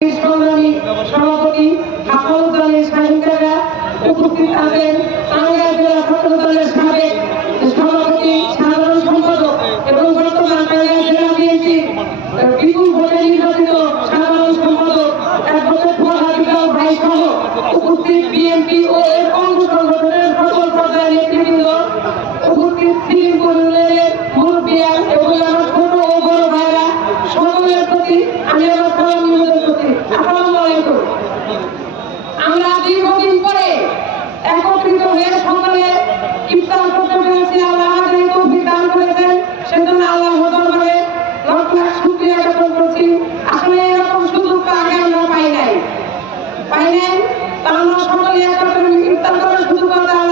সংগ্রামী সভাপতি হাফল দলের সাহিত্যারা উপস্থিত আছেন টাঙ্গাইল জেলা ছাত্র দলের সাবেক সভাপতি, সাধারণ সম্পাদক এবং বর্তমান টাঙ্গাইল জেলা বিএনপির বিপুল ভোটে নির্বাচিত সাধারণ সম্পাদক অ্যাডভোকেট ফরহাদ ভাই সহ উপস্থিত দিন বাংলা সকলে একত্রে করে শুধু সুযোগ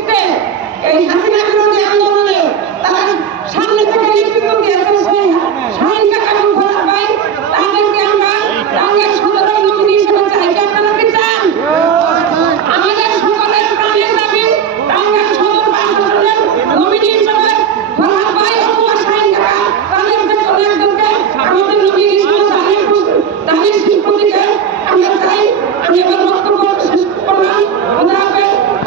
নেতৃত্বে এই হাসিনা বিরোধী আন্দোলনে তার সামনে থেকে নেতৃত্ব দিয়েছেন